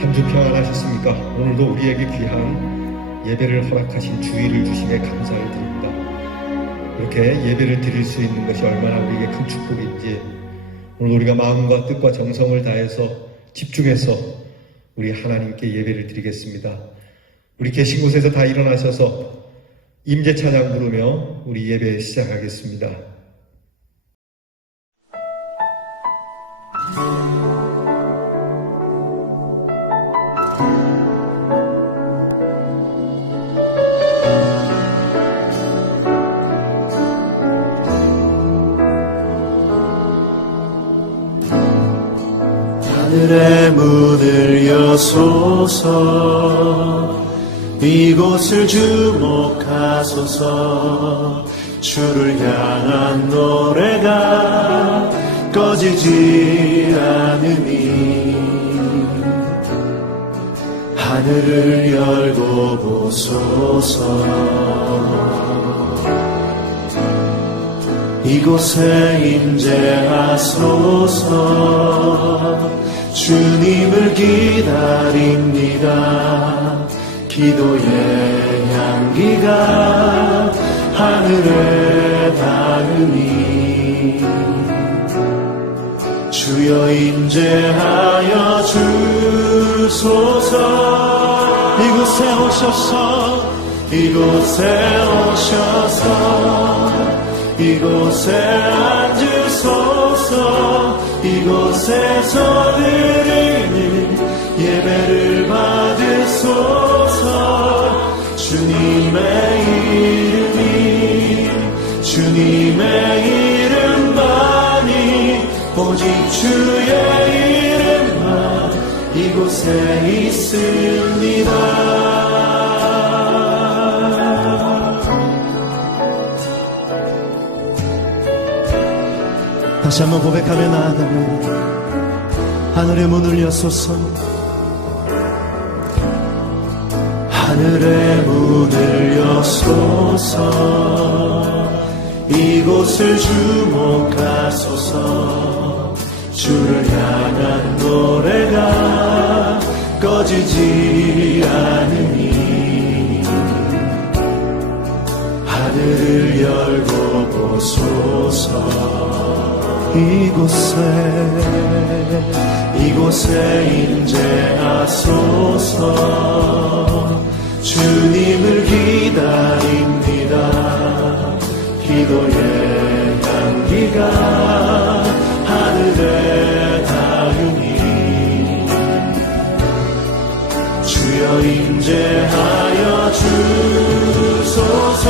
한 주 평안하셨습니까? 오늘도 우리에게 귀한 예배를 허락하신 주의를 주심에 감사를 드립니다. 이렇게 예배를 드릴 수 있는 것이 얼마나 우리에게 큰 축복인지 오늘 우리가 마음과 뜻과 정성을 다해서 집중해서 우리 하나님께 예배를 드리겠습니다. 우리 계신 곳에서 다 일어나셔서 임재 찬양 부르며 우리 예배 시작하겠습니다. 하늘의 문을 여소서 이곳을 주목하소서 주를 향한 노래가 꺼지지 않으니 하늘을 열고 보소서 이곳에 임재하소서 주님을 기다립니다. 기도의 향기가 하늘에 닿으니 주여 임재하여 주소서 이곳에 오셔서 이곳에 오셔서 이곳에 앉으소서 이곳에서 드리는 예배를 받으소서 주님의 이름만이 오직 주의 이름만 이곳에 있습니다. 다시 한번 고백하며 나아가면 하늘의 문을 여소서 하늘의 문을 여소서 이곳을 주목하소서 주를 향한 노래가 꺼지지 않으니 하늘을 열고 보소서 이곳에 임재하소서 주님을 기다립니다. 기도의 향기가 하늘에 닿으니 주여 임재하여 주소서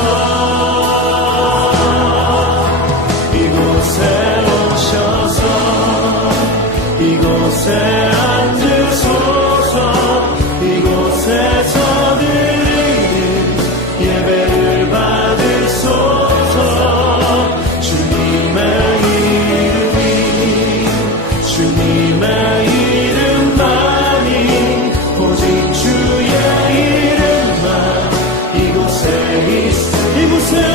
이곳에 앉으소서 이곳에서 드리는 예배를 받으소서 주님의 이름만이 오직 주의 이름만 이곳에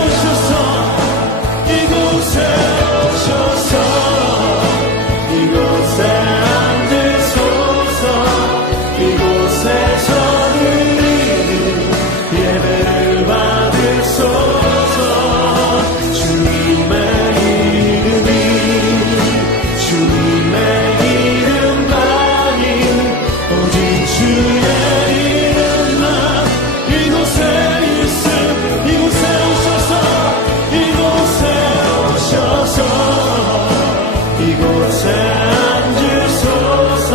오셔서 이곳에 앉으소서 이곳에서 드리는 예배를 받으소서 주님의 이름만이 오직 주의 이름만 이곳에 오셔서 이곳에 앉으소서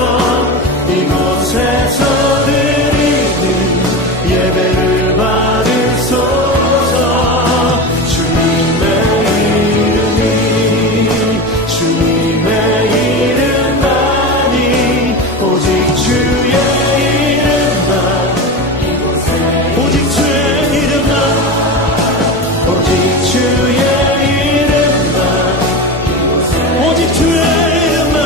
이곳에서 드리는 예배를 받으소서 주님의 이름만이 오직 주의 이름만 오직 주의 이름만 오직 주의 이름만 오직 주의 이름만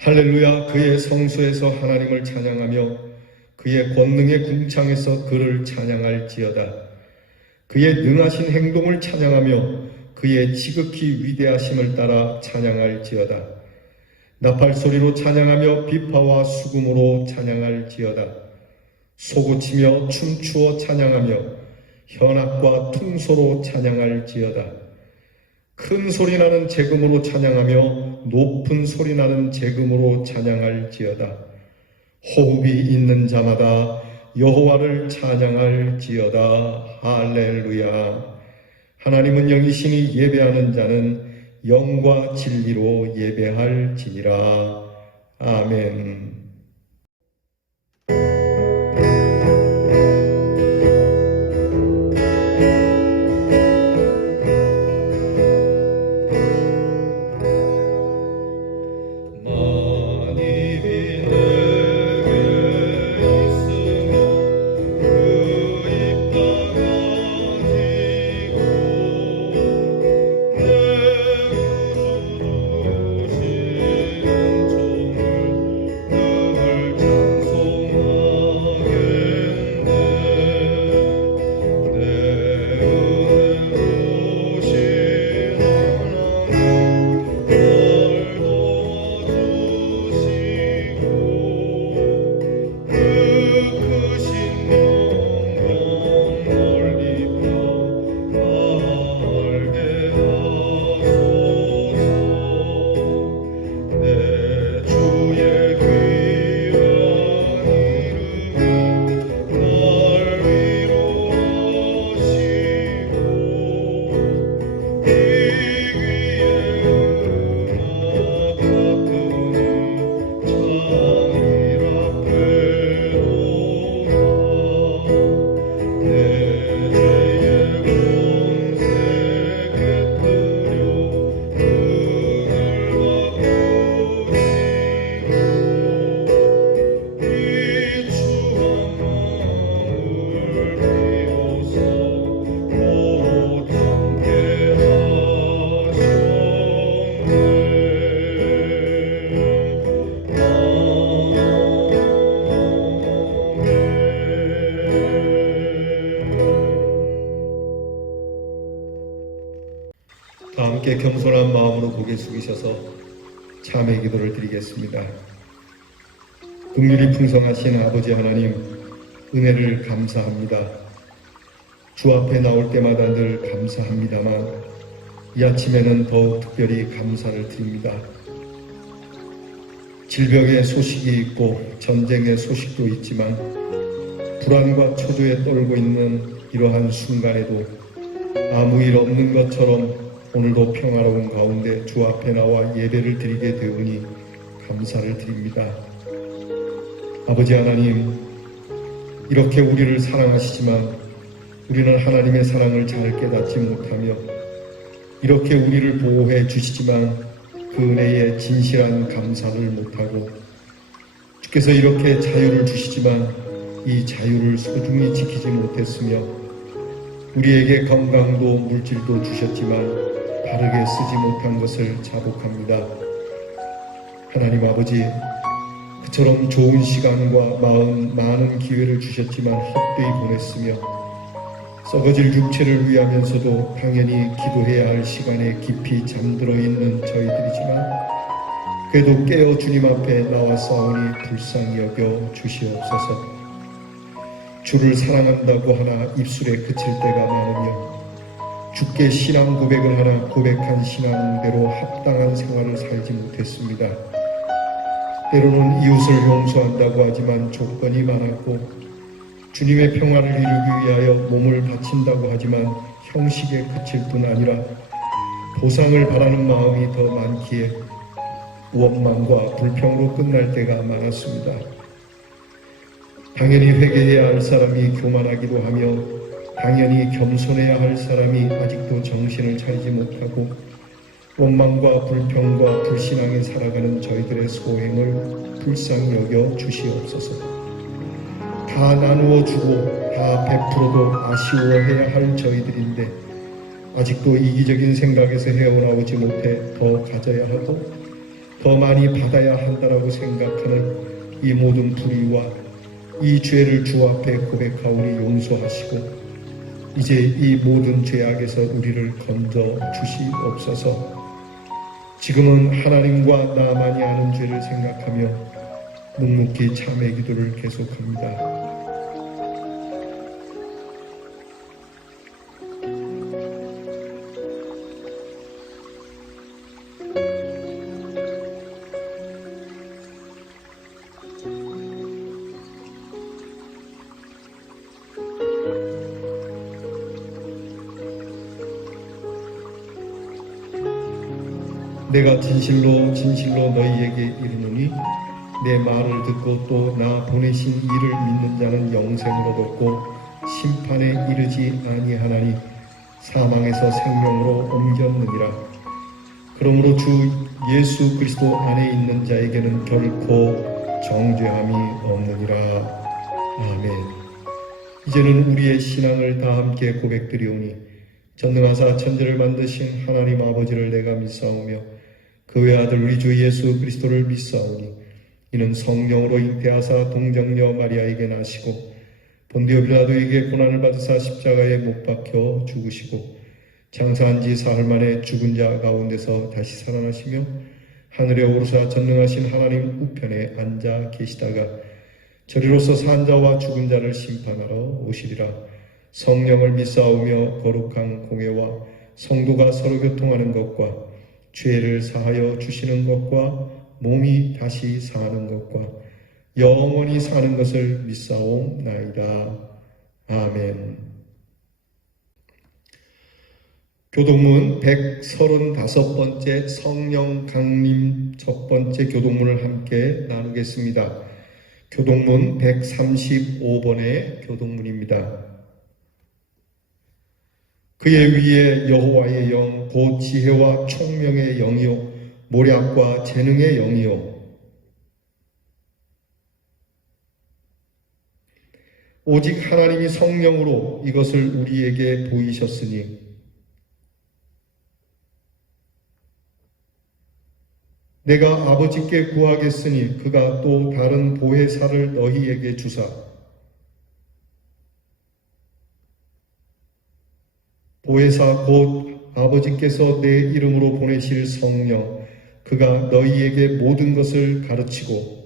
할렐루야. 그의 성소에서 하나님을 찬양하며 그의 권능의 궁창에서 그를 찬양할지어다. 그의 능하신 행동을 찬양하며 그의 지극히 위대하심을 따라 찬양할지어다. 나팔소리로 찬양하며 비파와 수금으로 찬양할지어다. 소고치며 춤추어 찬양하며 현악과 퉁소로 찬양할지어다. 큰 소리나는 재금으로 찬양하며 높은 소리나는 재금으로 찬양할지어다. 호흡이 있는 자마다 여호와를 찬양할지어다. 할렐루야. 하나님은 영이시니 예배하는 자는 영과 진리로 예배할지니라. 아멘. 다 함께 겸손한 마음으로 고개 숙이셔서 참회 기도를 드리겠습니다. 긍휼이 풍성하신 아버지 하나님, 은혜를 감사합니다. 주 앞에 나올 때마다 늘 감사합니다만 이 아침에는 더욱 특별히 감사를 드립니다. 질병의 소식이 있고 전쟁의 소식도 있지만 불안과 초조에 떨고 있는 이러한 순간에도 아무 일 없는 것처럼 오늘도 평화로운 가운데 주 앞에 나와 예배를 드리게 되오니 감사를 드립니다. 아버지 하나님, 이렇게 우리를 사랑하시지만 우리는 하나님의 사랑을 잘 깨닫지 못하며 이렇게 우리를 보호해 주시지만 그 은혜에 진실한 감사를 못하고 주께서 이렇게 자유를 주시지만 이 자유를 소중히 지키지 못했으며 우리에게 건강도 물질도 주셨지만 바르게 쓰지 못한 것을 자복합니다. 하나님 아버지, 그처럼 좋은 시간과 마음 많은 기회를 주셨지만 헛되이 보냈으며 썩어질 육체를 위하면서도 당연히 기도해야 할 시간에 깊이 잠들어 있는 저희들이지만 그래도 깨어 주님 앞에 나와싸우니 불쌍히 여겨 주시옵소서. 주를 사랑한다고 하나 입술에 그칠 때가 많으며 주께 신앙 고백을 하나 고백한 신앙대로 합당한 생활을 살지 못했습니다. 때로는 이웃을 용서한다고 하지만 조건이 많았고 주님의 평화를 이루기 위하여 몸을 바친다고 하지만 형식에 그칠 뿐 아니라 보상을 바라는 마음이 더 많기에 원망과 불평으로 끝날 때가 많았습니다. 당연히 회개해야 할 사람이 교만하기도 하며 당연히 겸손해야 할 사람이 아직도 정신을 차리지 못하고 원망과 불평과 불신앙에 살아가는 저희들의 소행을 불쌍히 여겨 주시옵소서. 다 나누어 주고 다 베풀어도 아쉬워해야 할 저희들인데 아직도 이기적인 생각에서 헤어나오지 못해 더 가져야 하고 더 많이 받아야 한다라고 생각하는 이 모든 불의와 이 죄를 주 앞에 고백하오니 용서하시고 이제 이 모든 죄악에서 우리를 건져 주시옵소서. 지금은 하나님과 나만이 아는 죄를 생각하며 묵묵히 참회 기도를 계속합니다. 내가 진실로 진실로 너희에게 이르노니 내 말을 듣고 또 나 보내신 이를 믿는 자는 영생을 얻었고 심판에 이르지 아니하나니 사망에서 생명으로 옮겼느니라. 그러므로 주 예수 그리스도 안에 있는 자에게는 결코 정죄함이 없느니라. 아멘. 이제는 우리의 신앙을 다 함께 고백드리오니 전능하사 천지를 만드신 하나님 아버지를 내가 믿사오며 그 외아들 우리 주 예수 그리스도를 믿사오니 이는 성령으로 잉태하사 동정녀 마리아에게 나시고 본디오 빌라도에게 고난을 받으사 십자가에 못 박혀 죽으시고 장사한 지 사흘 만에 죽은 자 가운데서 다시 살아나시며 하늘에 오르사 전능하신 하나님 우편에 앉아 계시다가 저리로서 산 자와 죽은 자를 심판하러 오시리라. 성령을 믿사오며 거룩한 공회와 성도가 서로 교통하는 것과 죄를 사하여 주시는 것과 몸이 다시 사는 것과 영원히 사는 것을 믿사옵나이다. 아멘. 교동문 135번째 성령 강림 첫 번째 교동문을 함께 나누겠습니다. 교동문 135번의 교동문입니다. 그의 위에 여호와의 영 곧 지혜와 총명의 영이요 모략과 재능의 영이요 오직 하나님이 성령으로 이것을 우리에게 보이셨으니 내가 아버지께 구하겠으니 그가 또 다른 보혜사를 너희에게 주사 보혜사 곧 아버지께서 내 이름으로 보내실 성령 그가 너희에게 모든 것을 가르치고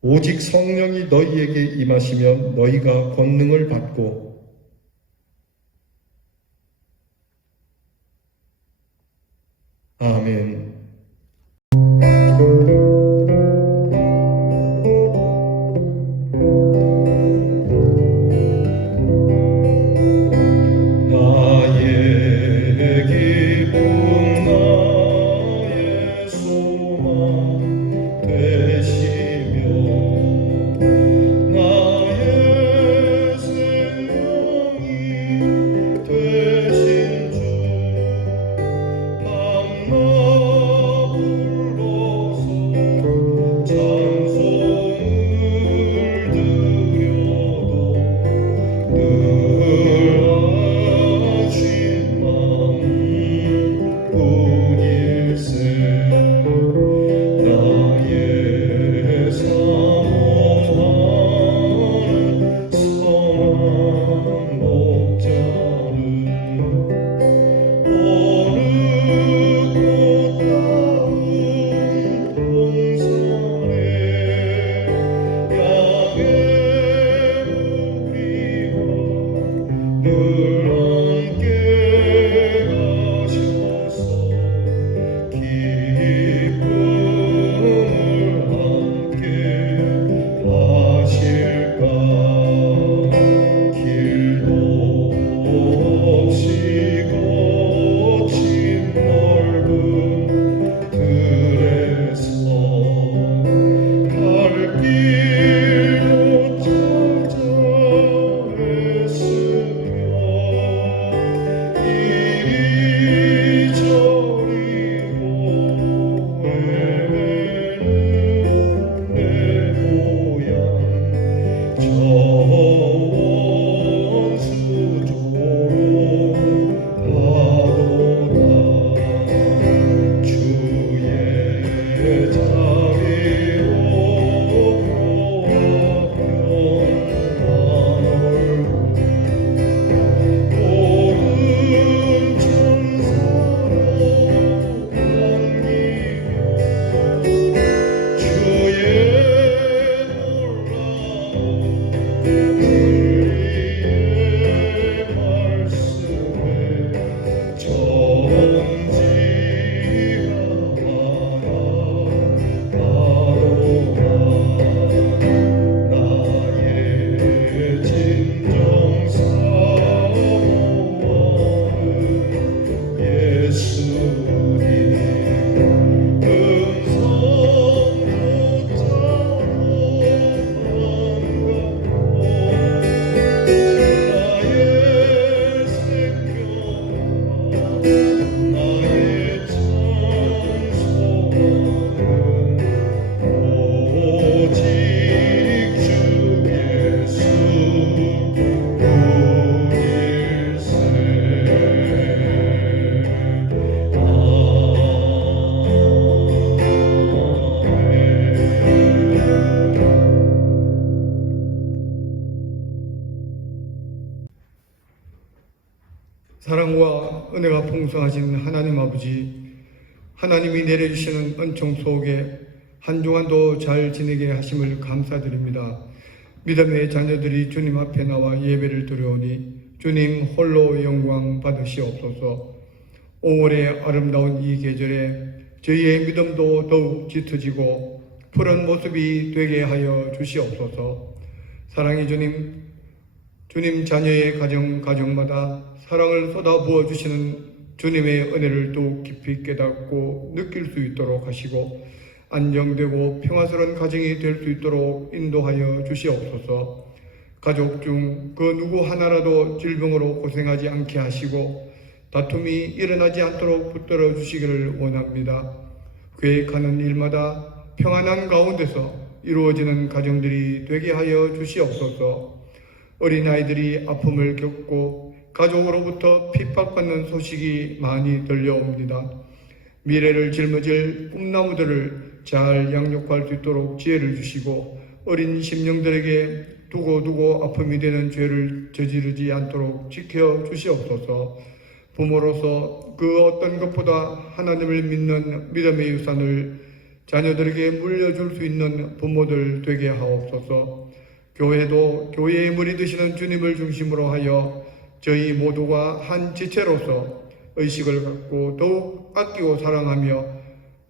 오직 성령이 너희에게 임하시면 너희가 권능을 받고 아멘. 나 사랑과 은혜가 풍성하신 하나님 아버지, 하나님이 내려주시는 은총 속에 한 주간도 잘 지내게 하심을 감사드립니다. 믿음의 자녀들이 주님 앞에 나와 예배를 드려오니 주님 홀로 영광 받으시옵소서. 5월의 아름다운 이 계절에 저희의 믿음도 더욱 짙어지고 푸른 모습이 되게 하여 주시옵소서. 사랑의 주님 자녀의 가정마다 사랑을 쏟아부어 주시는 주님의 은혜를 또 깊이 깨닫고 느낄 수 있도록 하시고 안정되고 평화스러운 가정이 될 수 있도록 인도하여 주시옵소서. 가족 중 그 누구 하나라도 질병으로 고생하지 않게 하시고 다툼이 일어나지 않도록 붙들어 주시기를 원합니다. 계획하는 일마다 평안한 가운데서 이루어지는 가정들이 되게 하여 주시옵소서. 어린아이들이 아픔을 겪고 가족으로부터 핍박받는 소식이 많이 들려옵니다. 미래를 짊어질 꿈나무들을 잘 양육할 수 있도록 지혜를 주시고 어린 심령들에게 두고 아픔이 되는 죄를 저지르지 않도록 지켜 주시옵소서. 부모로서 그 어떤 것보다 하나님을 믿는 믿음의 유산을 자녀들에게 물려줄 수 있는 부모들 되게 하옵소서. 교회도 교회의 물이 되시는 주님을 중심으로 하여 저희 모두가 한 지체로서 의식을 갖고 더욱 아끼고 사랑하며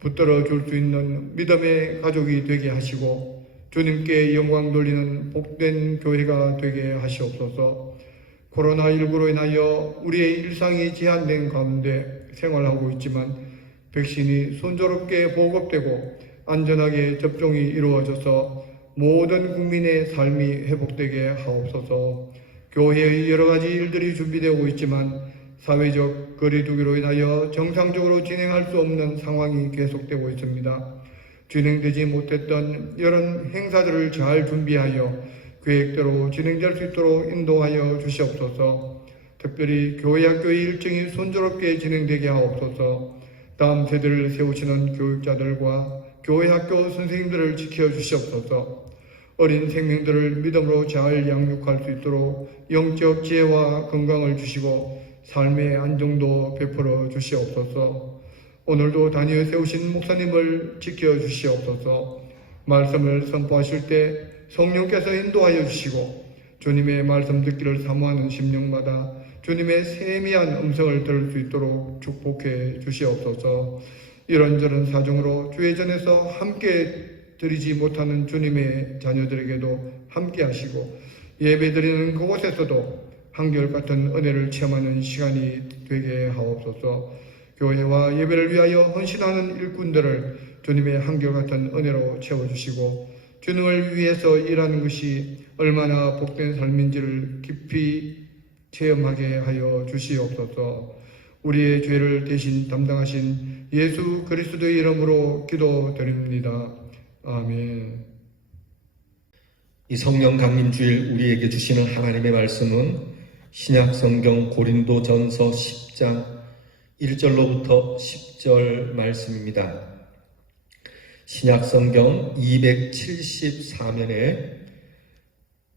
붙들어 줄 수 있는 믿음의 가족이 되게 하시고 주님께 영광 돌리는 복된 교회가 되게 하시옵소서. 코로나19로 인하여 우리의 일상이 제한된 가운데 생활하고 있지만 백신이 순조롭게 보급되고 안전하게 접종이 이루어져서 모든 국민의 삶이 회복되게 하옵소서. 교회의 여러 가지 일들이 준비되고 있지만 사회적 거리두기로 인하여 정상적으로 진행할 수 없는 상황이 계속되고 있습니다. 진행되지 못했던 여러 행사들을 잘 준비하여 계획대로 진행될 수 있도록 인도하여 주시옵소서. 특별히 교회 학교의 일정이 순조롭게 진행되게 하옵소서. 다음 세대를 세우시는 교육자들과 교회 학교 선생님들을 지켜주시옵소서. 어린 생명들을 믿음으로 잘 양육할 수 있도록 영적 지혜와 건강을 주시고 삶의 안정도 베풀어 주시옵소서. 오늘도 단위에 세우신 목사님을 지켜주시옵소서. 말씀을 선포하실 때 성령께서 인도하여 주시고 주님의 말씀 듣기를 사모하는 심령마다 주님의 세미한 음성을 들을 수 있도록 축복해 주시옵소서. 이런저런 사정으로 주의 전에서 함께 드리지 못하는 주님의 자녀들에게도 함께 하시고 예배드리는 그곳에서도 한결같은 은혜를 체험하는 시간이 되게 하옵소서. 교회와 예배를 위하여 헌신하는 일꾼들을 주님의 한결같은 은혜로 채워주시고 주님을 위해서 일하는 것이 얼마나 복된 삶인지를 깊이 체험하게 하여 주시옵소서. 우리의 죄를 대신 담당하신 예수 그리스도의 이름으로 기도드립니다. 아멘. 이 성령 강림주일 우리에게 주시는 하나님의 말씀은 신약성경 고린도전서 10장 1절로부터 10절 말씀입니다. 신약성경 274면에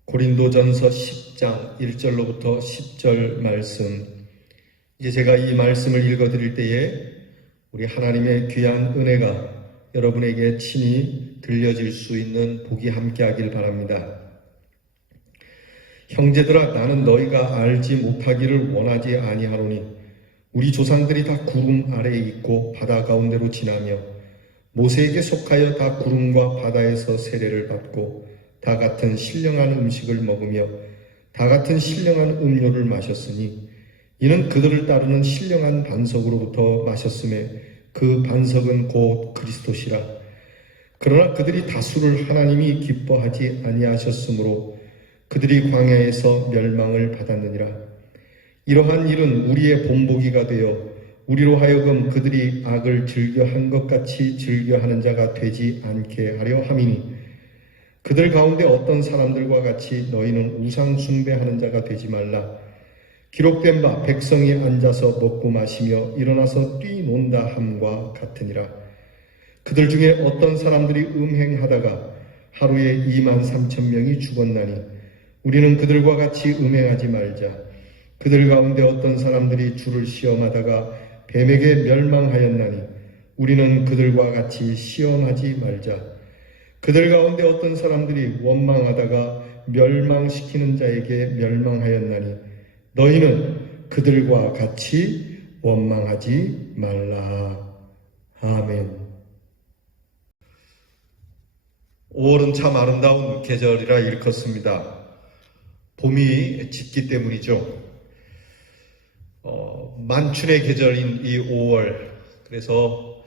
고린도전서 10장 1절로부터 10절 말씀, 이제 제가 이 말씀을 읽어드릴 때에 우리 하나님의 귀한 은혜가 여러분에게 친히 들려질 수 있는 복이 함께하길 바랍니다. 형제들아, 나는 너희가 알지 못하기를 원하지 아니하노니 우리 조상들이 다 구름 아래에 있고 바다 가운데로 지나며 모세에게 속하여 다 구름과 바다에서 세례를 받고 다 같은 신령한 음식을 먹으며 다 같은 신령한 음료를 마셨으니 이는 그들을 따르는 신령한 반석으로부터 마셨음에 그 반석은 곧 그리스도시라. 그러나 그들이 다수를 하나님이 기뻐하지 아니하셨으므로 그들이 광야에서 멸망을 받았느니라. 이러한 일은 우리의 본보기가 되어 우리로 하여금 그들이 악을 즐겨한 것 같이 즐겨하는 자가 되지 않게 하려 함이니 그들 가운데 어떤 사람들과 같이 너희는 우상 숭배하는 자가 되지 말라. 기록된 바 백성이 앉아서 먹고 마시며 일어나서 뛰논다 함과 같으니라. 그들 중에 어떤 사람들이 음행하다가 하루에 23,000명이 죽었나니 우리는 그들과 같이 음행하지 말자. 그들 가운데 어떤 사람들이 주를 시험하다가 뱀에게 멸망하였나니 우리는 그들과 같이 시험하지 말자. 그들 가운데 어떤 사람들이 원망하다가 멸망시키는 자에게 멸망하였나니 너희는 그들과 같이 원망하지 말라. 아멘. 5월은 참 아름다운 계절이라 일컫습니다. 봄이 짙기 때문이죠. 만춘의 계절인 이 5월, 그래서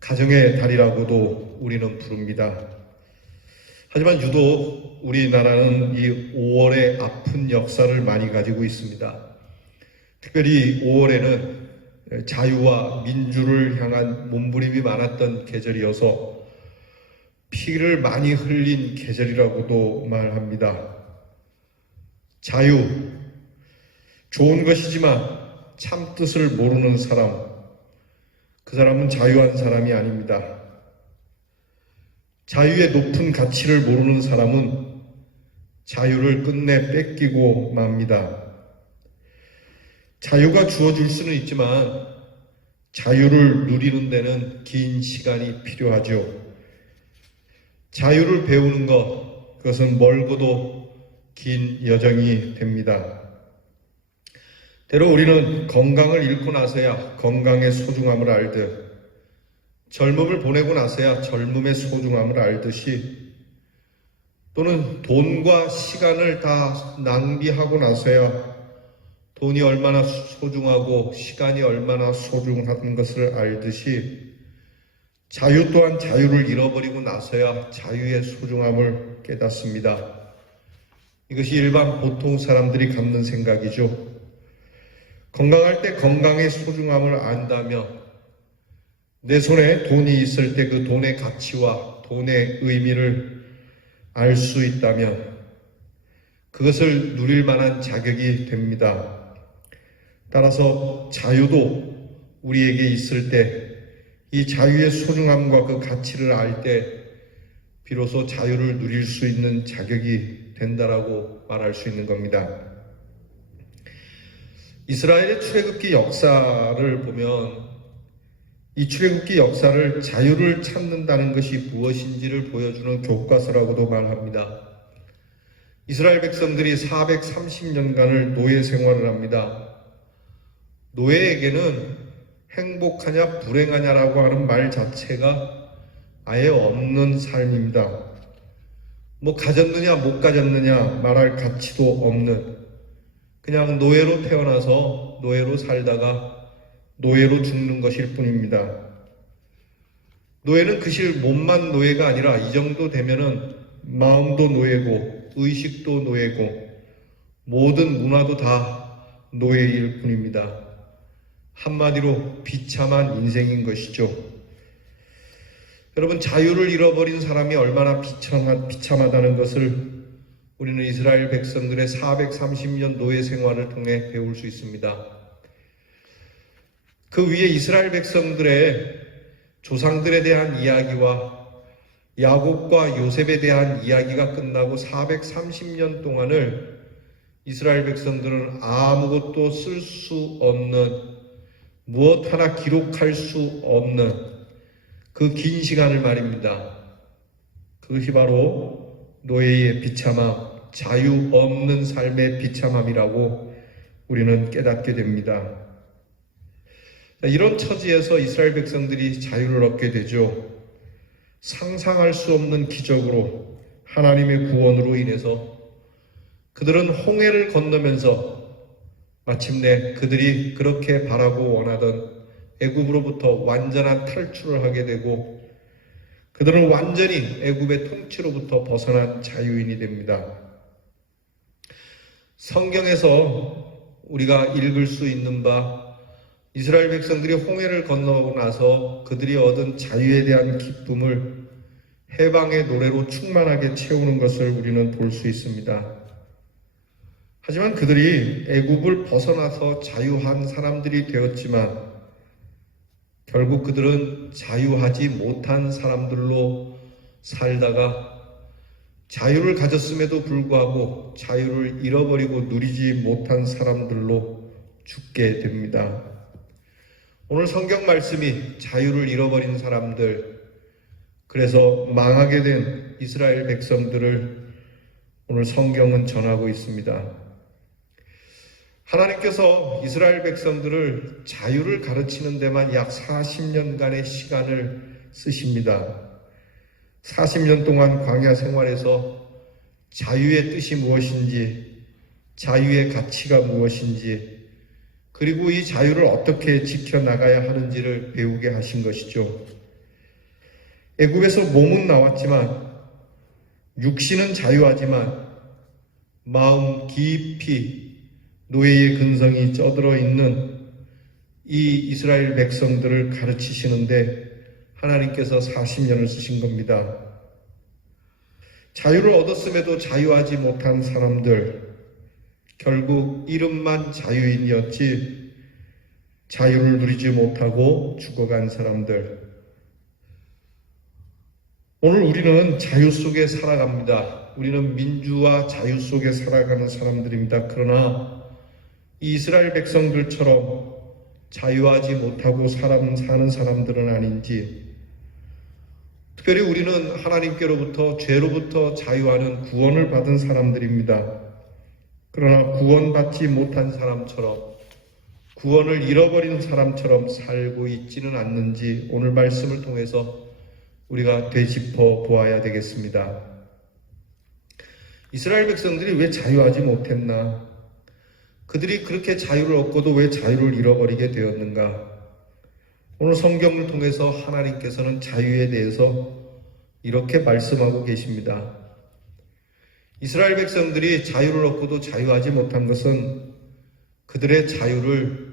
가정의 달이라고도 우리는 부릅니다. 하지만 유독 우리나라는 이 5월의 아픈 역사를 많이 가지고 있습니다. 특별히 5월에는 자유와 민주를 향한 몸부림이 많았던 계절이어서 피를 많이 흘린 계절이라고도 말합니다. 자유, 좋은 것이지만 참 뜻을 모르는 사람, 그 사람은 자유한 사람이 아닙니다. 자유의 높은 가치를 모르는 사람은 자유를 끝내 뺏기고 맙니다. 자유가 주어질 수는 있지만 자유를 누리는 데는 긴 시간이 필요하죠. 자유를 배우는 것, 그것은 멀고도 긴 여정이 됩니다. 때로 우리는 건강을 잃고 나서야 건강의 소중함을 알듯, 젊음을 보내고 나서야 젊음의 소중함을 알듯이, 또는 돈과 시간을 다 낭비하고 나서야 돈이 얼마나 소중하고 시간이 얼마나 소중한 것을 알듯이 자유 또한 자유를 잃어버리고 나서야 자유의 소중함을 깨닫습니다. 이것이 일반 보통 사람들이 갖는 생각이죠. 건강할 때 건강의 소중함을 안다면, 내 손에 돈이 있을 때 그 돈의 가치와 돈의 의미를 알 수 있다면 그것을 누릴 만한 자격이 됩니다. 따라서 자유도 우리에게 있을 때, 이 자유의 소중함과 그 가치를 알 때 비로소 자유를 누릴 수 있는 자격이 된다라고 말할 수 있는 겁니다. 이스라엘의 출애굽기 역사를 보면 이 출애굽기 역사를 자유를 찾는다는 것이 무엇인지를 보여주는 교과서라고도 말합니다. 이스라엘 백성들이 430년간을 노예 생활을 합니다. 노예에게는 행복하냐 불행하냐라고 하는 말 자체가 아예 없는 삶입니다. 가졌느냐 못 가졌느냐 말할 가치도 없는, 그냥 노예로 태어나서 노예로 살다가 노예로 죽는 것일 뿐입니다. 노예는 그실 몸만 노예가 아니라 이 정도 되면은 마음도 노예고 의식도 노예고 모든 문화도 다 노예일 뿐입니다. 한마디로 비참한 인생인 것이죠. 여러분, 자유를 잃어버린 사람이 얼마나 비참하다는 것을 우리는 이스라엘 백성들의 430년 노예 생활을 통해 배울 수 있습니다. 그 위에 이스라엘 백성들의 조상들에 대한 이야기와 야곱과 요셉에 대한 이야기가 끝나고 430년 동안을 이스라엘 백성들은 아무것도 쓸 수 없는, 무엇 하나 기록할 수 없는 그 긴 시간을 말입니다. 그것이 바로 노예의 비참함, 자유 없는 삶의 비참함이라고 우리는 깨닫게 됩니다. 이런 처지에서 이스라엘 백성들이 자유를 얻게 되죠. 상상할 수 없는 기적으로, 하나님의 구원으로 인해서 그들은 홍해를 건너면서 마침내 그들이 그렇게 바라고 원하던 애굽으로부터 완전한 탈출을 하게 되고, 그들은 완전히 애굽의 통치로부터 벗어난 자유인이 됩니다. 성경에서 우리가 읽을 수 있는 바, 이스라엘 백성들이 홍해를 건너고 나서 그들이 얻은 자유에 대한 기쁨을 해방의 노래로 충만하게 채우는 것을 우리는 볼 수 있습니다. 하지만 그들이 애굽을 벗어나서 자유한 사람들이 되었지만 결국 그들은 자유하지 못한 사람들로 살다가 자유를 가졌음에도 불구하고 자유를 잃어버리고 누리지 못한 사람들로 죽게 됩니다. 오늘 성경 말씀이 자유를 잃어버린 사람들, 그래서 망하게 된 이스라엘 백성들을 오늘 성경은 전하고 있습니다. 하나님께서 이스라엘 백성들을 자유를 가르치는 데만 약 40년간의 시간을 쓰십니다. 40년 동안 광야 생활에서 자유의 뜻이 무엇인지, 자유의 가치가 무엇인지, 그리고 이 자유를 어떻게 지켜나가야 하는지를 배우게 하신 것이죠. 애굽에서 몸은 나왔지만 육신은 자유하지만 마음 깊이 노예의 근성이 쩌들어 있는 이 이스라엘 백성들을 가르치시는데 하나님께서 40년을 쓰신 겁니다. 자유를 얻었음에도 자유하지 못한 사람들, 결국 이름만 자유인이었지 자유를 누리지 못하고 죽어간 사람들. 오늘 우리는 자유 속에 살아갑니다. 우리는 민주와 자유 속에 살아가는 사람들입니다. 그러나 이 이스라엘 백성들처럼 자유하지 못하고 사는 사람들은 아닌지, 특별히 우리는 하나님께로부터 죄로부터 자유하는 구원을 받은 사람들입니다. 그러나 구원받지 못한 사람처럼, 구원을 잃어버린 사람처럼 살고 있지는 않는지 오늘 말씀을 통해서 우리가 되짚어 보아야 되겠습니다. 이스라엘 백성들이 왜 자유하지 못했나? 그들이 그렇게 자유를 얻고도 왜 자유를 잃어버리게 되었는가? 오늘 성경을 통해서 하나님께서는 자유에 대해서 이렇게 말씀하고 계십니다. 이스라엘 백성들이 자유를 얻고도 자유하지 못한 것은 그들의 자유를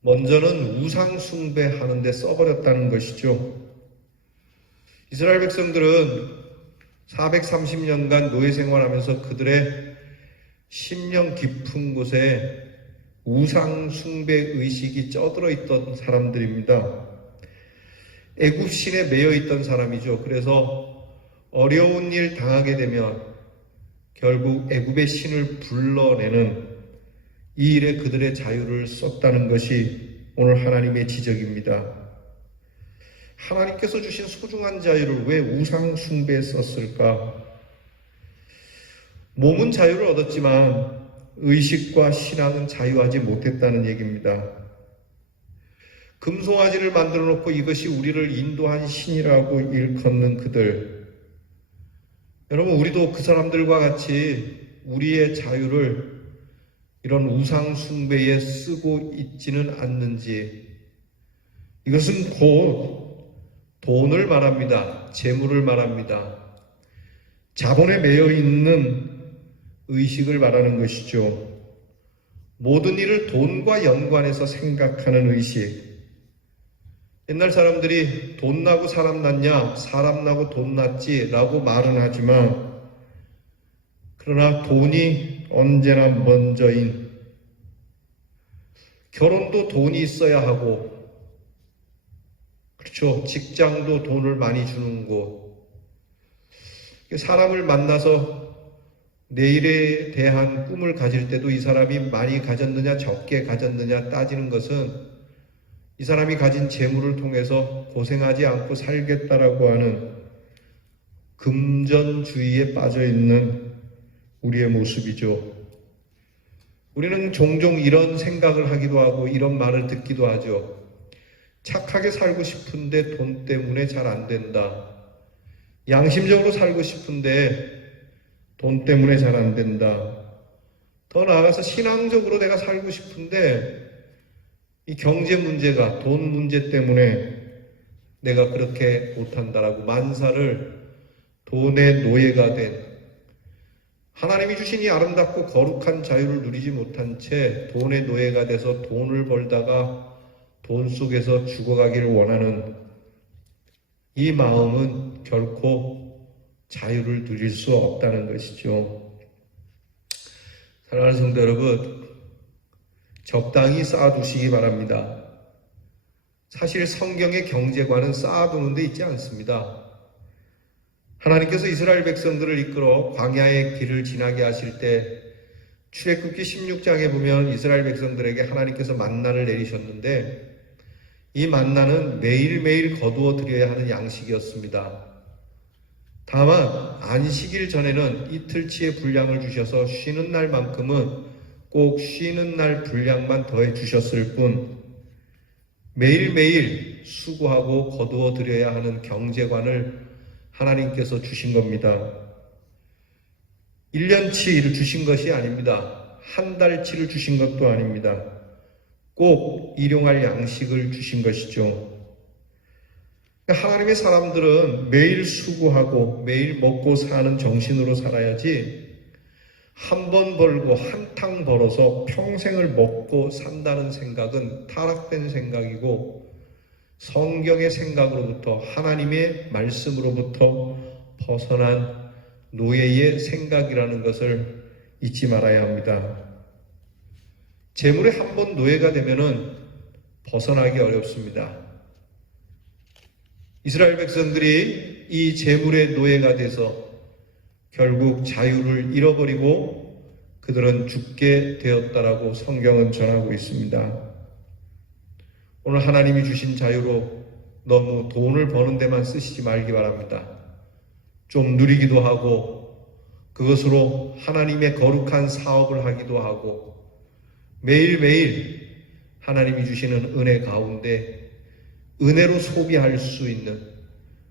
먼저는 우상 숭배하는 데 써버렸다는 것이죠. 이스라엘 백성들은 430년간 노예 생활하면서 그들의 심령 깊은 곳에 우상 숭배 의식이 쩌들어 있던 사람들입니다. 애굽 신에 매여 있던 사람이죠. 그래서 어려운 일 당하게 되면 결국 애굽의 신을 불러내는 이 일에 그들의 자유를 썼다는 것이 오늘 하나님의 지적입니다. 하나님께서 주신 소중한 자유를 왜 우상 숭배에 썼을까? 몸은 자유를 얻었지만 의식과 신앙은 자유하지 못했다는 얘기입니다. 금송아지를 만들어 놓고 이것이 우리를 인도한 신이라고 일컫는 그들. 여러분, 우리도 그 사람들과 같이 우리의 자유를 이런 우상 숭배에 쓰고 있지는 않는지. 이것은 곧 돈을 말합니다. 재물을 말합니다. 자본에 매여 있는 의식을 말하는 것이죠. 모든 일을 돈과 연관해서 생각하는 의식. 옛날 사람들이 돈 나고 사람 났냐, 사람 나고 돈 났지 라고 말은 하지만, 그러나 돈이 언제나 먼저인, 결혼도 돈이 있어야 하고, 그렇죠, 직장도 돈을 많이 주는 곳, 사람을 만나서 내일에 대한 꿈을 가질 때도 이 사람이 많이 가졌느냐 적게 가졌느냐 따지는 것은 이 사람이 가진 재물을 통해서 고생하지 않고 살겠다라고 하는 금전주의에 빠져있는 우리의 모습이죠. 우리는 종종 이런 생각을 하기도 하고 이런 말을 듣기도 하죠. 착하게 살고 싶은데 돈 때문에 잘 안 된다. 양심적으로 살고 싶은데 돈 때문에 잘 안 된다. 더 나아가서 신앙적으로 내가 살고 싶은데 이 경제 문제가, 돈 문제 때문에 내가 그렇게 못한다라고 만사를 돈의 노예가 된, 하나님이 주신 이 아름답고 거룩한 자유를 누리지 못한 채 돈의 노예가 돼서 돈을 벌다가 돈 속에서 죽어가기를 원하는 이 마음은 결코 자유를 누릴 수 없다는 것이죠. 사랑하는 성도 여러분, 적당히 쌓아두시기 바랍니다. 사실 성경의 경제관은 쌓아두는 데 있지 않습니다. 하나님께서 이스라엘 백성들을 이끌어 광야의 길을 지나게 하실 때 출애굽기 16장에 보면 이스라엘 백성들에게 하나님께서 만나를 내리셨는데 이 만나는 매일매일 거두어 드려야 하는 양식이었습니다. 다만 안식일 전에는 이틀치의 분량을 주셔서 쉬는 날만큼은 꼭 쉬는 날 분량만 더해 주셨을 뿐 매일매일 수고하고 거두어 드려야 하는 경제관을 하나님께서 주신 겁니다. 1년치를 주신 것이 아닙니다. 한 달치를 주신 것도 아닙니다. 꼭 일용할 양식을 주신 것이죠. 하나님의 사람들은 매일 수고하고 매일 먹고 사는 정신으로 살아야지 한 번 벌고 한탕 벌어서 평생을 먹고 산다는 생각은 타락된 생각이고 성경의 생각으로부터 하나님의 말씀으로부터 벗어난 노예의 생각이라는 것을 잊지 말아야 합니다. 재물에 한 번 노예가 되면은 벗어나기 어렵습니다. 이스라엘 백성들이 이 재물의 노예가 돼서 결국 자유를 잃어버리고 그들은 죽게 되었다라고 성경은 전하고 있습니다. 오늘 하나님이 주신 자유로 너무 돈을 버는 데만 쓰시지 말기 바랍니다. 좀 누리기도 하고 그것으로 하나님의 거룩한 사업을 하기도 하고 매일매일 하나님이 주시는 은혜 가운데 은혜로 소비할 수 있는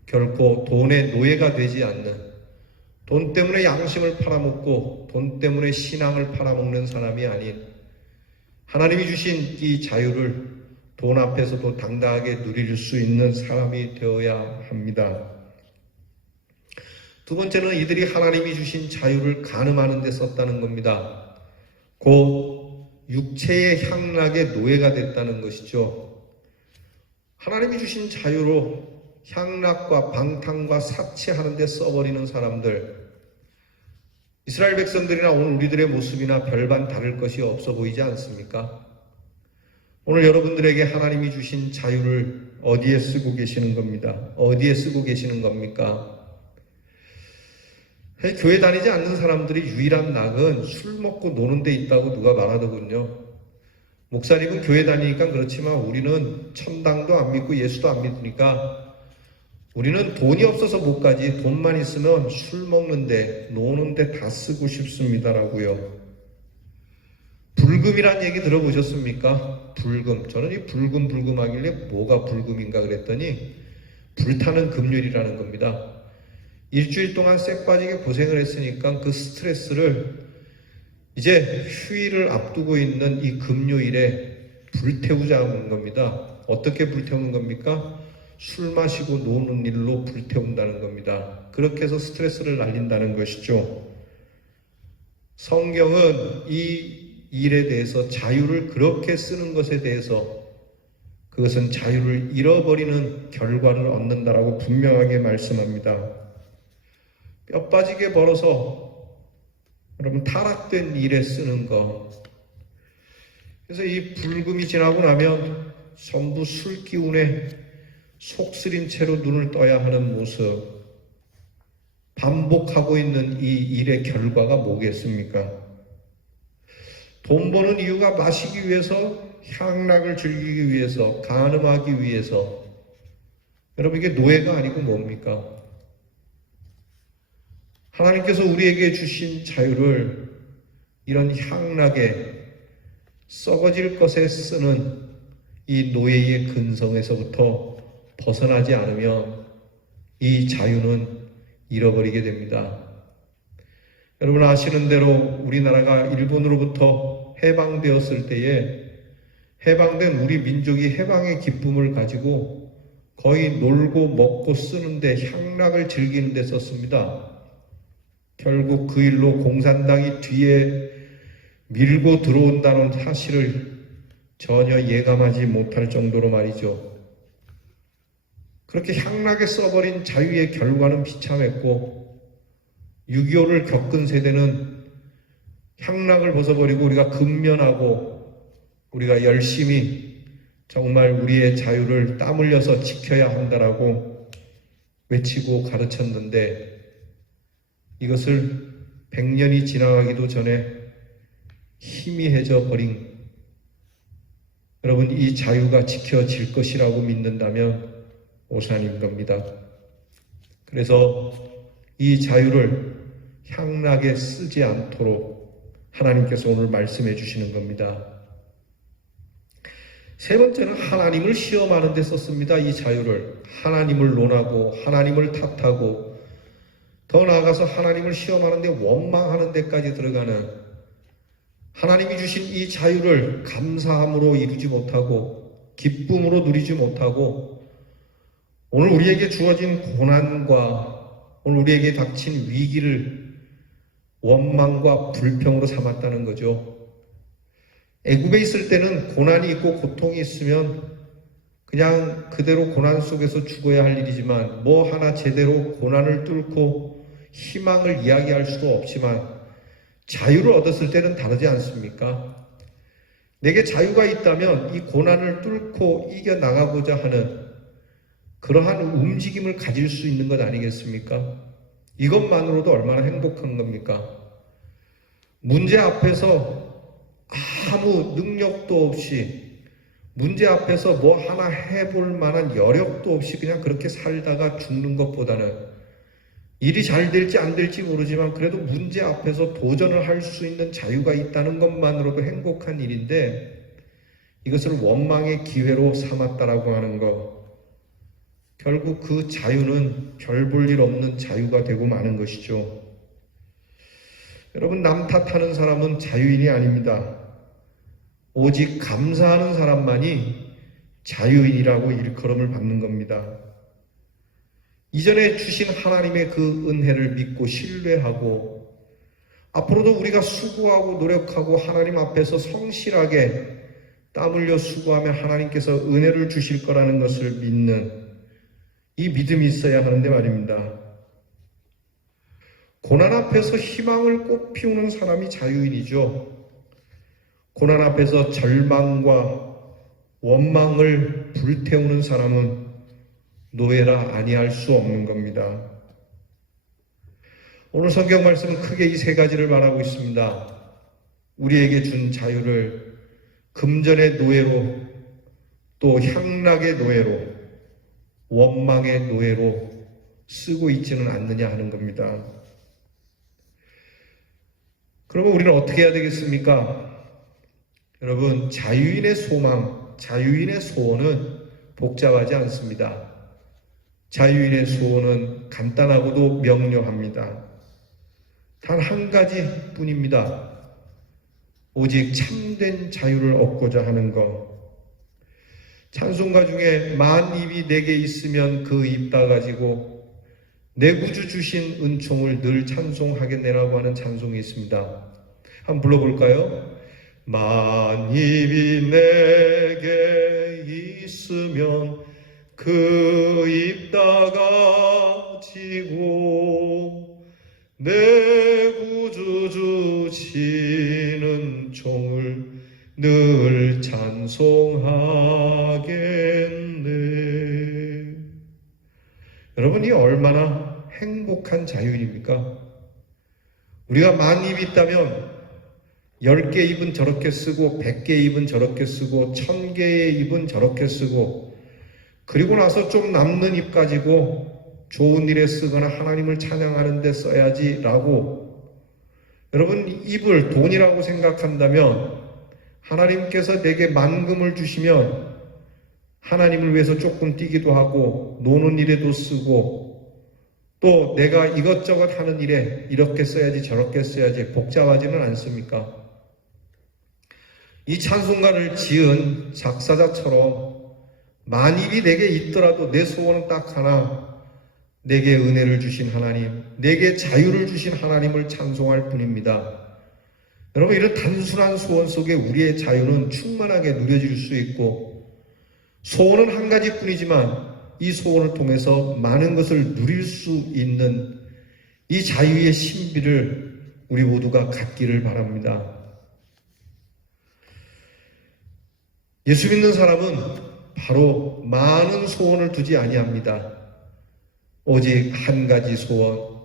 결코 돈의 노예가 되지 않는 돈 때문에 양심을 팔아먹고 돈 때문에 신앙을 팔아먹는 사람이 아닌 하나님이 주신 이 자유를 돈 앞에서도 당당하게 누릴 수 있는 사람이 되어야 합니다. 두 번째는 이들이 하나님이 주신 자유를 간음하는 데 썼다는 겁니다. 곧 육체의 향락의 노예가 됐다는 것이죠. 하나님이 주신 자유로 향락과 방탕과 사치하는 데 써버리는 사람들, 이스라엘 백성들이나 오늘 우리들의 모습이나 별반 다를 것이 없어 보이지 않습니까? 오늘 여러분들에게 하나님이 주신 자유를 어디에 쓰고 계시는 겁니다. 어디에 쓰고 계시는 겁니까? 교회 다니지 않는 사람들이 유일한 낙은 술 먹고 노는 데 있다고 누가 말하더군요. 목사님은 교회 다니니까 그렇지만 우리는 천당도 안 믿고 예수도 안 믿으니까 우리는 돈이 없어서 못 가지 돈만 있으면 술 먹는데 노는데 다 쓰고 싶습니다라고요. 불금이란 얘기 들어보셨습니까? 불금. 저는 이 불금하길래 뭐가 불금인가 그랬더니 불타는 금요일이라는 겁니다. 일주일 동안 쎄 빠지게 고생을 했으니까 그 스트레스를 이제 휴일을 앞두고 있는 이 금요일에 불태우자는 겁니다. 어떻게 불태우는 겁니까? 술 마시고 노는 일로 불태운다는 겁니다. 그렇게 해서 스트레스를 날린다는 것이죠. 성경은 이 일에 대해서 자유를 그렇게 쓰는 것에 대해서 그것은 자유를 잃어버리는 결과를 얻는다라고 분명하게 말씀합니다. 뼈 빠지게 벌어서 여러분 타락된 일에 쓰는 것. 그래서 이 불금이 지나고 나면 전부 술 기운에 속쓰린 채로 눈을 떠야 하는 모습, 반복하고 있는 이 일의 결과가 뭐겠습니까? 돈 버는 이유가 마시기 위해서, 향락을 즐기기 위해서, 간음하기 위해서. 여러분 이게 노예가 아니고 뭡니까? 하나님께서 우리에게 주신 자유를 이런 향락에 썩어질 것에 쓰는 이 노예의 근성에서부터 벗어나지 않으면 이 자유는 잃어버리게 됩니다. 여러분 아시는 대로 우리나라가 일본으로부터 해방되었을 때에 해방된 우리 민족이 해방의 기쁨을 가지고 거의 놀고 먹고 쓰는데 향락을 즐기는 데 썼습니다. 결국 그 일로 공산당이 뒤에 밀고 들어온다는 사실을 전혀 예감하지 못할 정도로 말이죠. 그렇게 향락에 써버린 자유의 결과는 비참했고 6.25를 겪은 세대는 향락을 벗어버리고 우리가 근면하고 우리가 열심히 정말 우리의 자유를 땀 흘려서 지켜야 한다라고 외치고 가르쳤는데 이것을 100년이 지나가기도 전에 희미해져 버린 여러분, 이 자유가 지켜질 것이라고 믿는다면 오산인 겁니다. 그래서 이 자유를 향락에 쓰지 않도록 하나님께서 오늘 말씀해 주시는 겁니다. 세 번째는 하나님을 시험하는 데 썼습니다. 이 자유를 하나님을 논하고 하나님을 탓하고 더 나아가서 하나님을 시험하는 데 원망하는 데까지 들어가는, 하나님이 주신 이 자유를 감사함으로 이루지 못하고 기쁨으로 누리지 못하고 오늘 우리에게 주어진 고난과 오늘 우리에게 닥친 위기를 원망과 불평으로 삼았다는 거죠. 애굽에 있을 때는 고난이 있고 고통이 있으면 그냥 그대로 고난 속에서 죽어야 할 일이지만 뭐 하나 제대로 고난을 뚫고 희망을 이야기할 수도 없지만 자유를 얻었을 때는 다르지 않습니까? 내게 자유가 있다면 이 고난을 뚫고 이겨나가고자 하는 그러한 움직임을 가질 수 있는 것 아니겠습니까? 이것만으로도 얼마나 행복한 겁니까? 문제 앞에서 아무 능력도 없이, 문제 앞에서 뭐 하나 해볼 만한 여력도 없이 그냥 그렇게 살다가 죽는 것보다는 일이 잘 될지 안 될지 모르지만 그래도 문제 앞에서 도전을 할 수 있는 자유가 있다는 것만으로도 행복한 일인데 이것을 원망의 기회로 삼았다라고 하는 것, 결국 그 자유는 별 볼 일 없는 자유가 되고 마는 것이죠. 여러분, 남 탓하는 사람은 자유인이 아닙니다. 오직 감사하는 사람만이 자유인이라고 일컬음을 받는 겁니다. 이전에 주신 하나님의 그 은혜를 믿고 신뢰하고 앞으로도 우리가 수고하고 노력하고 하나님 앞에서 성실하게 땀 흘려 수고하면 하나님께서 은혜를 주실 거라는 것을 믿는 이 믿음이 있어야 하는데 말입니다. 고난 앞에서 희망을 꽃피우는 사람이 자유인이죠. 고난 앞에서 절망과 원망을 불태우는 사람은 노예라 아니할 수 없는 겁니다. 오늘 성경 말씀은 크게 이 세 가지를 말하고 있습니다. 우리에게 준 자유를 금전의 노예로, 또 향락의 노예로, 원망의 노예로 쓰고 있지는 않느냐 하는 겁니다. 그러면 우리는 어떻게 해야 되겠습니까? 여러분, 자유인의 소망, 자유인의 소원은 복잡하지 않습니다. 자유인의 소원은 간단하고도 명료합니다. 단 한 가지 뿐입니다. 오직 참된 자유를 얻고자 하는 것. 찬송가 중에 만 입이 내게 있으면 그 입 다 가지고 내 구주 주신 은총을 늘 찬송하겠네라고 하는 찬송이 있습니다. 한번 불러볼까요? 만 입이 내게 있으면 그 입 다 가지고 내 구주 주신 은총을 늘 찬송하겠네. 여러분, 이 얼마나 행복한 자유인입니까? 우리가 만 입이 있다면 10개 입은 저렇게 쓰고 100개 입은 저렇게 쓰고 1000개의 입은 저렇게 쓰고 그리고 나서 좀 남는 입 가지고 좋은 일에 쓰거나 하나님을 찬양하는 데 써야지 라고, 여러분, 입을 돈이라고 생각한다면 하나님께서 내게 만금을 주시면 하나님을 위해서 조금 뛰기도 하고 노는 일에도 쓰고 또 내가 이것저것 하는 일에 이렇게 써야지 저렇게 써야지 복잡하지는 않습니까? 이 찬송가를 지은 작사자처럼 만입이 내게 있더라도 내 소원은 딱 하나, 내게 은혜를 주신 하나님, 내게 자유를 주신 하나님을 찬송할 뿐입니다. 여러분, 이런 단순한 소원 속에 우리의 자유는 충만하게 누려질 수 있고, 소원은 한 가지뿐이지만 이 소원을 통해서 많은 것을 누릴 수 있는 이 자유의 신비를 우리 모두가 갖기를 바랍니다. 예수 믿는 사람은 바로 많은 소원을 두지 아니합니다. 오직 한 가지 소원,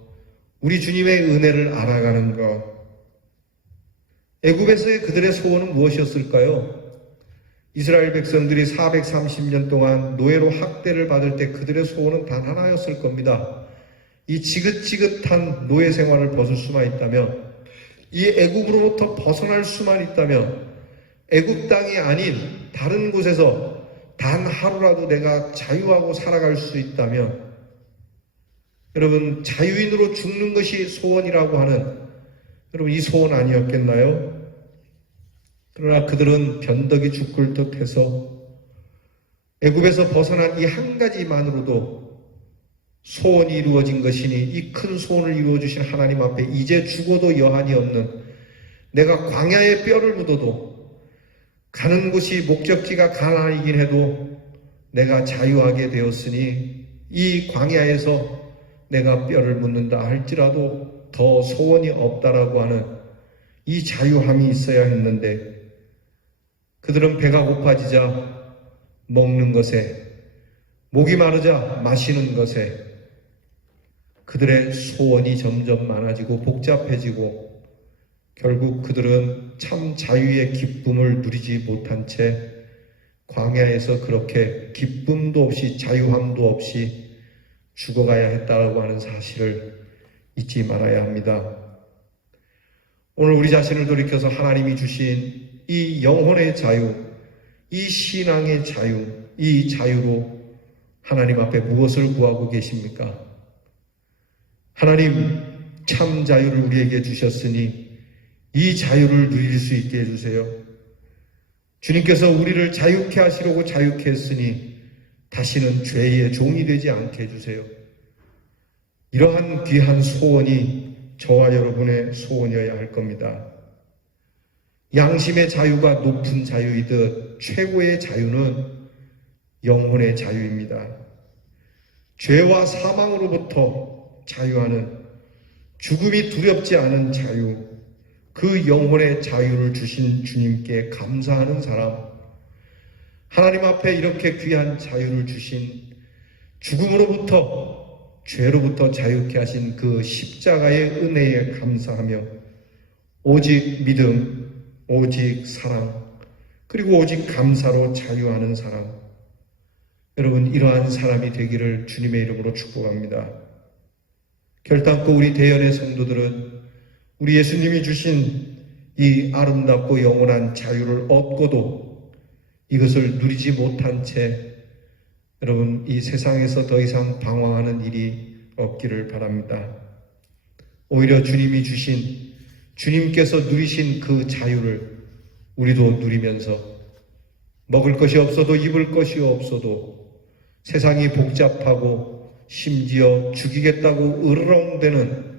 우리 주님의 은혜를 알아가는 것. 애굽에서의 그들의 소원은 무엇이었을까요? 이스라엘 백성들이 430년 동안 노예로 학대를 받을 때 그들의 소원은 단 하나였을 겁니다. 이 지긋지긋한 노예 생활을 벗을 수만 있다면, 이 애굽으로부터 벗어날 수만 있다면, 애굽 땅이 아닌 다른 곳에서 단 하루라도 내가 자유하고 살아갈 수 있다면, 여러분, 자유인으로 죽는 것이 소원이라고 하는, 여러분, 이 소원 아니었겠나요? 그러나 그들은 변덕이 죽을 듯해서 애굽에서 벗어난 이 한 가지만으로도 소원이 이루어진 것이니, 이 큰 소원을 이루어 주신 하나님 앞에 이제 죽어도 여한이 없는, 내가 광야에 뼈를 묻어도, 가는 곳이 목적지가 가나안이긴 해도 내가 자유하게 되었으니 이 광야에서 내가 뼈를 묻는다 할지라도 더 소원이 없다라고 하는 이 자유함이 있어야 했는데, 그들은 배가 고파지자 먹는 것에, 목이 마르자 마시는 것에 그들의 소원이 점점 많아지고 복잡해지고, 결국 그들은 참 자유의 기쁨을 누리지 못한 채 광야에서 그렇게 기쁨도 없이 자유함도 없이 죽어가야 했다고 하는 사실을 잊지 말아야 합니다. 오늘 우리 자신을 돌이켜서 하나님이 주신 이 영혼의 자유, 이 신앙의 자유, 이 자유로 하나님 앞에 무엇을 구하고 계십니까? 하나님 참 자유를 우리에게 주셨으니 이 자유를 누릴 수 있게 해주세요. 주님께서 우리를 자유케 하시려고 자유케 했으니 다시는 죄의 종이 되지 않게 해주세요. 이러한 귀한 소원이 저와 여러분의 소원이어야 할 겁니다. 양심의 자유가 높은 자유이듯 최고의 자유는 영혼의 자유입니다. 죄와 사망으로부터 자유하는, 죽음이 두렵지 않은 자유, 그 영혼의 자유를 주신 주님께 감사하는 사람, 하나님 앞에 이렇게 귀한 자유를 주신, 죽음으로부터, 죄로부터 자유케 하신 그 십자가의 은혜에 감사하며 오직 믿음, 오직 사랑, 그리고 오직 감사로 자유하는 사람, 여러분 이러한 사람이 되기를 주님의 이름으로 축복합니다. 결단코 우리 대연의 성도들은 우리 예수님이 주신 이 아름답고 영원한 자유를 얻고도 이것을 누리지 못한 채 여러분 이 세상에서 더 이상 방황하는 일이 없기를 바랍니다. 오히려 주님이 주신, 주님께서 누리신 그 자유를 우리도 누리면서 먹을 것이 없어도 입을 것이 없어도 세상이 복잡하고 심지어 죽이겠다고 으르렁대는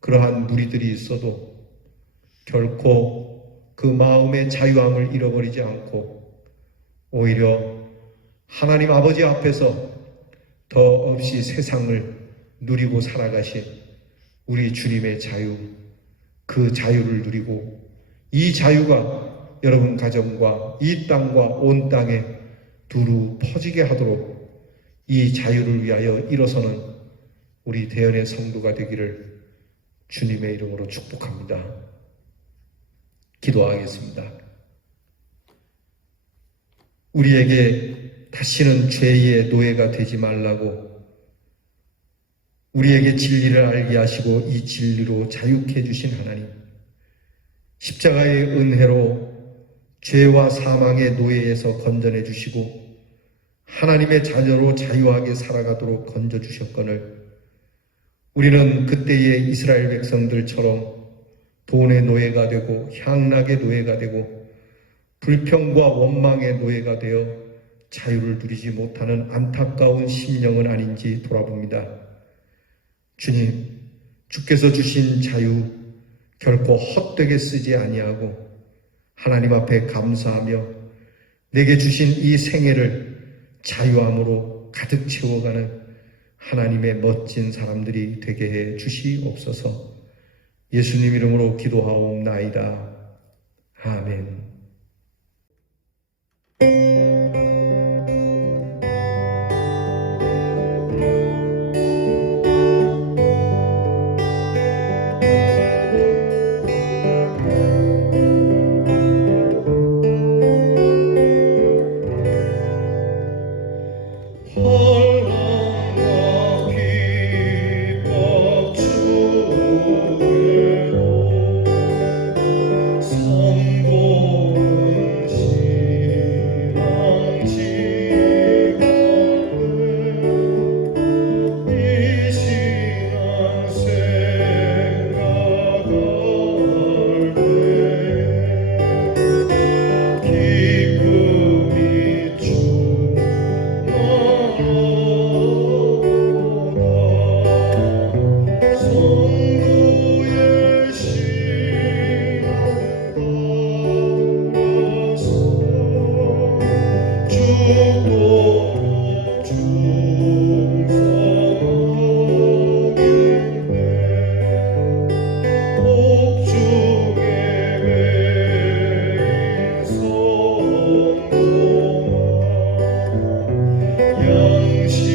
그러한 무리들이 있어도 결코 그 마음의 자유함을 잃어버리지 않고 오히려 하나님 아버지 앞에서 더 없이 세상을 누리고 살아가신 우리 주님의 자유, 그 자유를 누리고 이 자유가 여러분 가정과 이 땅과 온 땅에 두루 퍼지게 하도록 이 자유를 위하여 일어서는 우리 대연의 성도가 되기를 주님의 이름으로 축복합니다. 기도하겠습니다. 우리에게 다시는 죄의 노예가 되지 말라고 우리에게 진리를 알게 하시고 이 진리로 자유케 해주신 하나님, 십자가의 은혜로 죄와 사망의 노예에서 건져내 주시고 하나님의 자녀로 자유하게 살아가도록 건져주셨거늘 우리는 그때의 이스라엘 백성들처럼 돈의 노예가 되고 향락의 노예가 되고 불평과 원망의 노예가 되어 자유를 누리지 못하는 안타까운 심령은 아닌지 돌아봅니다. 주님, 주께서 주신 자유 결코 헛되게 쓰지 아니하고 하나님 앞에 감사하며 내게 주신 이 생애를 자유함으로 가득 채워가는 하나님의 멋진 사람들이 되게 해 주시옵소서. 예수님 이름으로 기도하옵나이다. 아멘. 죽도록 충성하겠네. 복중의 성공아 양심은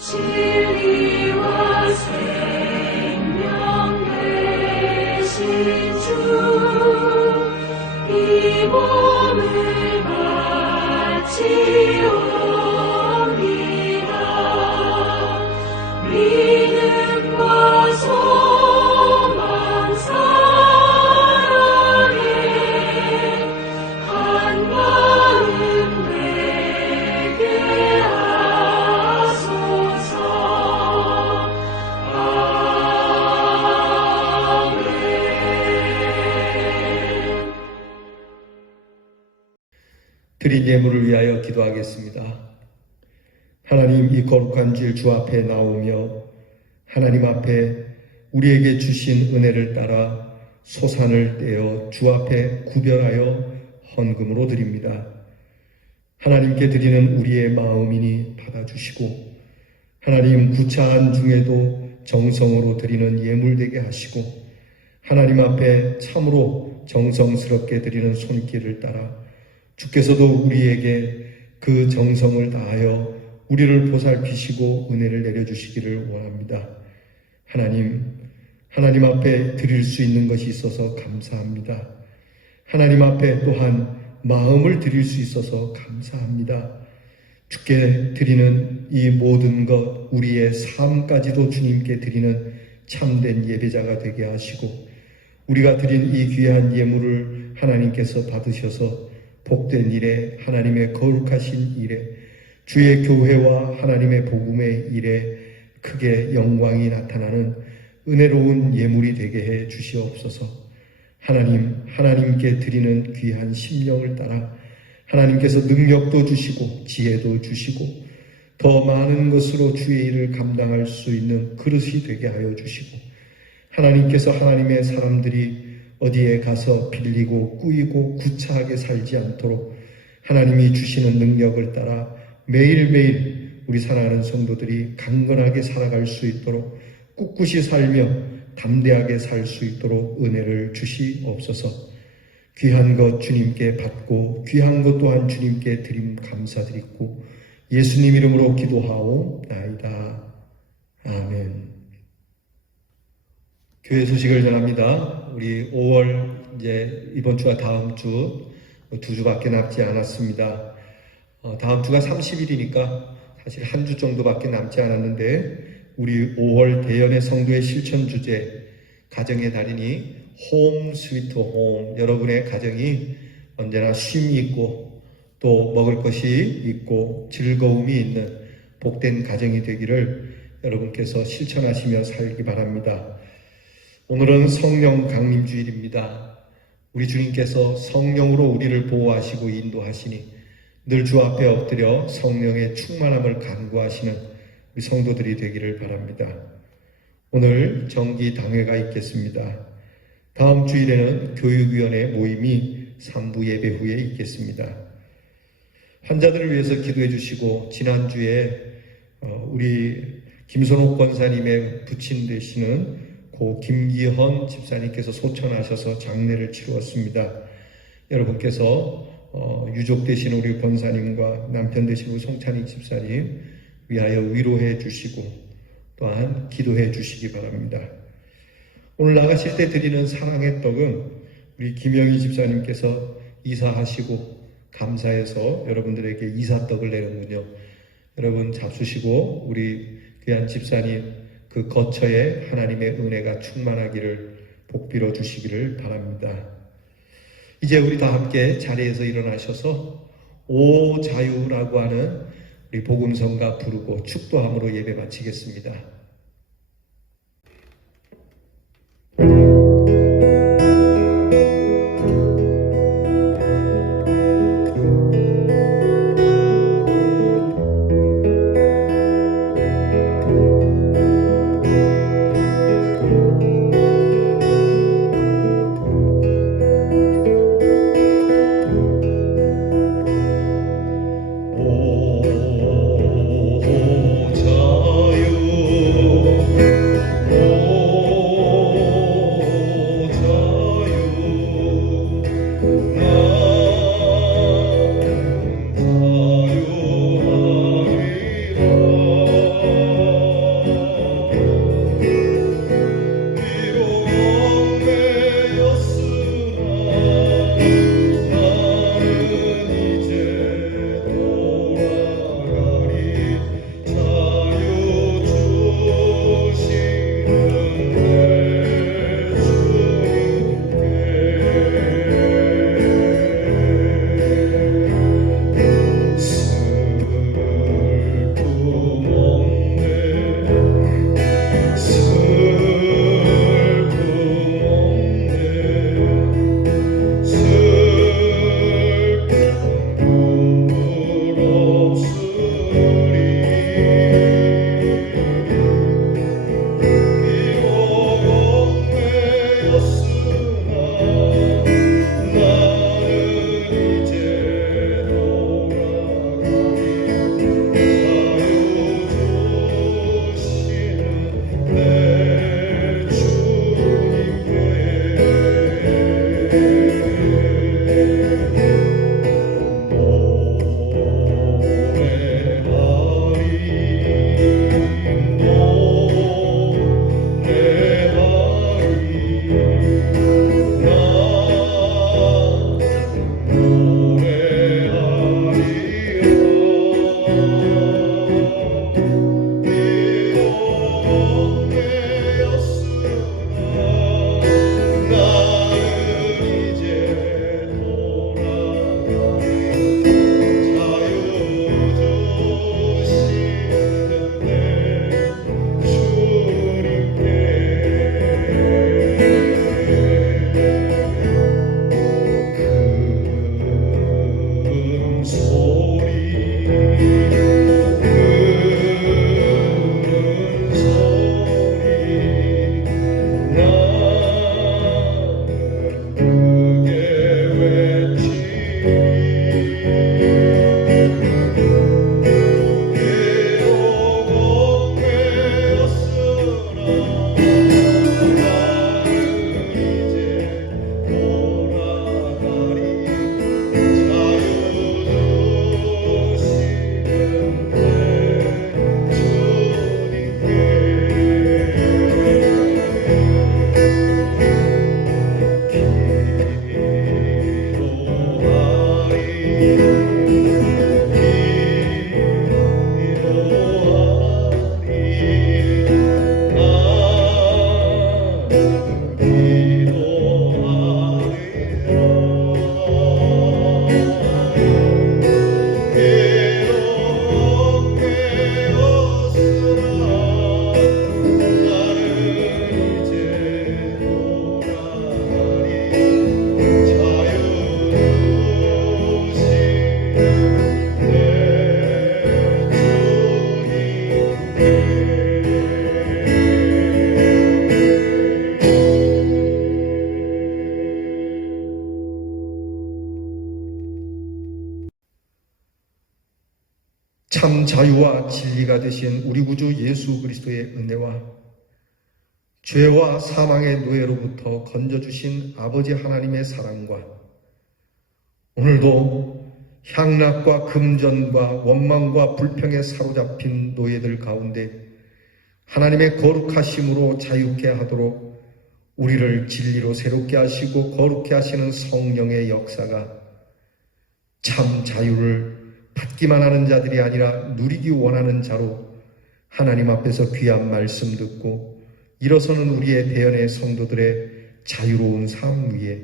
진리와 생명 되신 주, 이 몸을 바치옵니다. 믿음과 소망 사랑에 한 마음 되게 하소서. 아멘. 드린 예물을 위하여 기도하겠습니다. 하나님, 이 거룩한 질 주 앞에 나오며 하나님 앞에 우리에게 주신 은혜를 따라 소산을 떼어 주 앞에 구별하여 헌금으로 드립니다. 하나님께 드리는 우리의 마음이니 받아주시고, 하나님 구차한 중에도 정성으로 드리는 예물 되게 하시고, 하나님 앞에 참으로 정성스럽게 드리는 손길을 따라 주께서도 우리에게 그 정성을 다하여 우리를 보살피시고 은혜를 내려주시기를 원합니다. 하나님 앞에 드릴 수 있는 것이 있어서 감사합니다. 하나님 앞에 또한 마음을 드릴 수 있어서 감사합니다. 주께 드리는 이 모든 것, 우리의 삶까지도 주님께 드리는 참된 예배자가 되게 하시고, 우리가 드린 이 귀한 예물을 하나님께서 받으셔서 복된 일에, 하나님의 거룩하신 일에, 주의 교회와 하나님의 복음의 일에 크게 영광이 나타나는 은혜로운 예물이 되게 해 주시옵소서. 하나님께 드리는 귀한 심령을 따라 하나님께서 능력도 주시고 지혜도 주시고 더 많은 것으로 주의 일을 감당할 수 있는 그릇이 되게 하여 주시고, 하나님께서 하나님의 사람들이 어디에 가서 빌리고 꾸이고 구차하게 살지 않도록 하나님이 주시는 능력을 따라 매일매일 우리 사랑하는 성도들이 강건하게 살아갈 수 있도록, 꿋꿋이 살며 담대하게 살 수 있도록 은혜를 주시옵소서. 귀한 것 주님께 받고 귀한 것 또한 주님께 드림 감사드리고 예수님 이름으로 기도하오나이다. 아멘. 교회 소식을 전합니다. 우리 5월 이제 이번 주와 다음 주 2주밖에 남지 않았습니다. 다음 주가 30일이니까 사실 한 주 정도밖에 남지 않았는데 우리 5월 대연의 성도의 실천 주제 가정의 달이니 홈 스위트 홈, 여러분의 가정이 언제나 쉼이 있고 또 먹을 것이 있고 즐거움이 있는 복된 가정이 되기를 여러분께서 실천하시며 살기 바랍니다. 오늘은 성령 강림주일입니다. 우리 주님께서 성령으로 우리를 보호하시고 인도하시니 늘 주 앞에 엎드려 성령의 충만함을 간구하시는 우리 성도들이 되기를 바랍니다. 오늘 정기 당회가 있겠습니다. 다음 주일에는 교육위원회 모임이 3부 예배 후에 있겠습니다. 환자들을 위해서 기도해 주시고 지난주에 우리 김선옥 권사님의 부친 되시는 고 김기헌 집사님께서 소천하셔서 장례를 치루었습니다. 여러분께서 유족 되신 우리 권사님과 남편 되신 우리 송찬희 집사님 위하여 위로해 주시고 또한 기도해 주시기 바랍니다. 오늘 나가실 때 드리는 사랑의 떡은 우리 김영희 집사님께서 이사하시고 감사해서 여러분들에게 이사떡을 내는군요. 여러분 잡수시고 우리 귀한 집사님 그 거처에 하나님의 은혜가 충만하기를 복빌어 주시기를 바랍니다. 이제 우리 다 함께 자리에서 일어나셔서 오 자유라고 하는 우리 복음성가 부르고 축도함으로 예배 마치겠습니다. 참 자유와 진리가 되신 우리 구주 예수 그리스도의 은혜와 죄와 사망의 노예로부터 건져주신 아버지 하나님의 사랑과 오늘도 향락과 금전과 원망과 불평에 사로잡힌 노예들 가운데 하나님의 거룩하심으로 자유케 하도록 우리를 진리로 새롭게 하시고 거룩케 하시는 성령의 역사가 참 자유를 받기만 하는 자들이 아니라 누리기 원하는 자로 하나님 앞에서 귀한 말씀 듣고 일어서는 우리의 대연의 성도들의 자유로운 삶 위에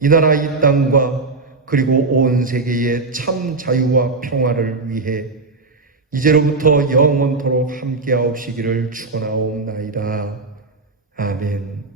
이 나라 이 땅과 그리고 온 세계의 참 자유와 평화를 위해 이제로부터 영원토록 함께하옵시기를 축원하옵나이다. 아멘.